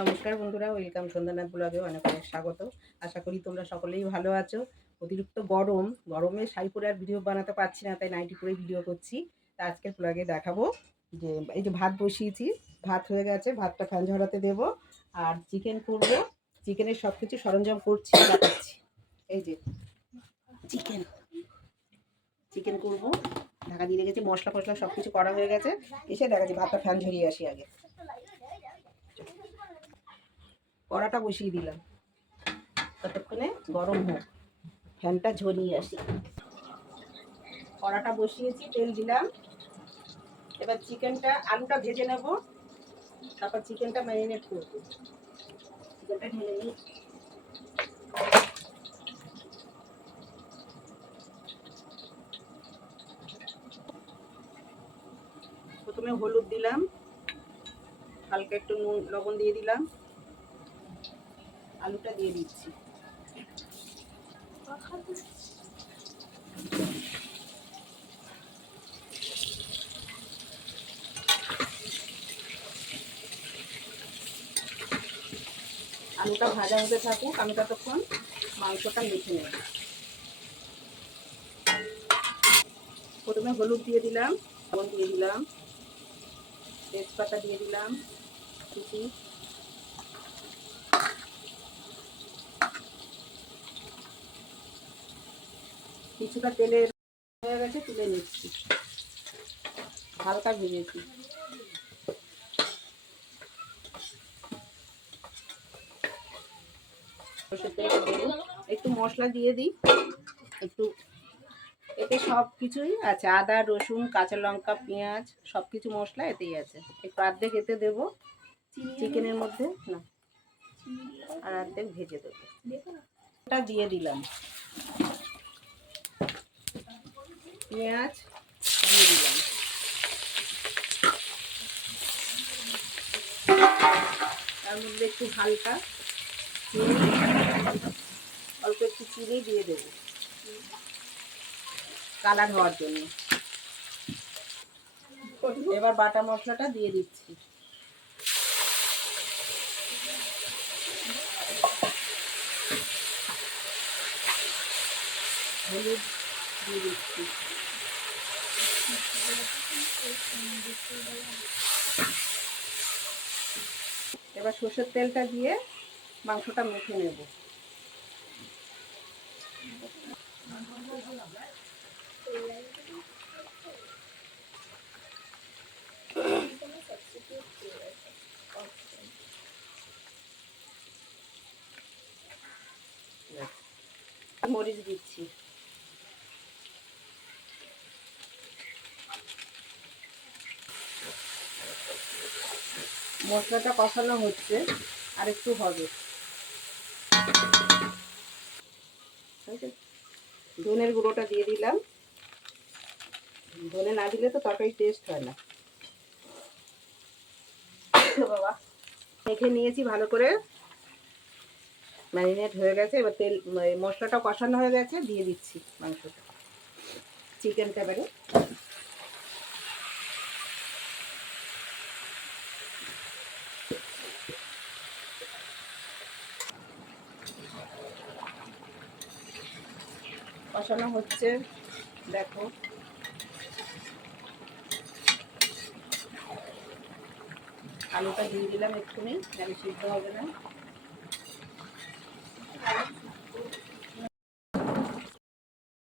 নমস্কার বন্ধুরা, ওয়েলকাম সন্ধ্যানাথ ব্লগে অনেক অনেক স্বাগত। আশা করি তোমরা সকলেই ভালো আছো। অতিরিক্ত গরমে শাড়ি পরে আর ভিডিও বানাতে পারছি না, তাই নাইটি পরে ভিডিও করছি। তা আজকের ব্লগে দেখাবো যে এই যে ভাত বসিয়েছি, ভাত হয়ে গেছে, ভাতটা ফ্যান ঝরাতে দেবো। আর চিকেন করবো, চিকেনের সব কিছু সরঞ্জাম করছি, দেখাচ্ছি। এই যে চিকেন চিকেন করবো, ঢাকা দিয়ে রেখেছি, মশলা ফসলা সব কিছু করা হয়ে গেছে। এসে দেখাচ্ছি, ভাতটা ফ্যান ঝরিয়ে আসি আগে। কড়াটা বসিয়ে দিলাম, ততক্ষণে গরম হোক, ফ্যানটা ঝরিয়ে আসি। কড়াটা বসিয়েছি, তেল দিলাম। এবার আলুটা ভেজে নেব, তারপর চিকেনটা ম্যারিনেট করবো। চিকেনটা ঢেলে নিই। প্রথমে হলুদ দিলাম, হালকা একটু নুন লবণ দিয়ে দিলাম, আলুটা দিয়ে দিচ্ছি। আলুটা ভাজা হতে থাকুক, আমি ততক্ষণ মাংসটা মেখে নেব। প্রথমে হলুদ দিয়ে দিলাম, লবণ দিয়ে দিলাম, তেজপাতা দিয়ে দিলাম কুচি, কিছুটা তেলের হয়ে গেছে, তুলে নিচ্ছি। হালকা ভেজেছি। একটু মশলা দিয়ে দিই, একটু। এতে সব কিছুই আছে, আদা রসুন কাঁচা লঙ্কা পেঁয়াজ সব কিছু মশলা এতেই আছে। একটু অর্ধেক এতে দেবো চিকেনের মধ্যে, না আর অর্ধেক ভেজে দেবো। এটা দিয়ে দিলাম, পেঁয়াজ দিয়ে দিলাম, তার মধ্যে একটু হালকা অল্প একটু চিনি দিয়ে দেবো কালার হওয়ার জন্য। এবার বাটা মশলাটা দিয়ে দিচ্ছি। হলুদ দিয়ে দিচ্ছি, এবার সর্ষের তেলটা দিয়ে মাংসটা মেখে নেব। মরিচ দিচ্ছি, মশলাটা কষানো হচ্ছে, আর একটু হবে। ধনের গুঁড়োটা দিয়ে দিলাম, ধনে না দিলে তো তরকারি টেস্ট হয় না। বাবা মেখে নিয়েছি ভালো করে, ম্যারিনেট হয়ে গেছে। এবার তেল মশলাটা কষানো হয়ে গেছে, দিয়ে দিচ্ছি মাংসটা, চিকেনটা। এবারে কষানো হচ্ছে, দেখো। আলুটা দিয়ে দিলাম এক্ষুনি, তাহলে সিদ্ধ হবে না।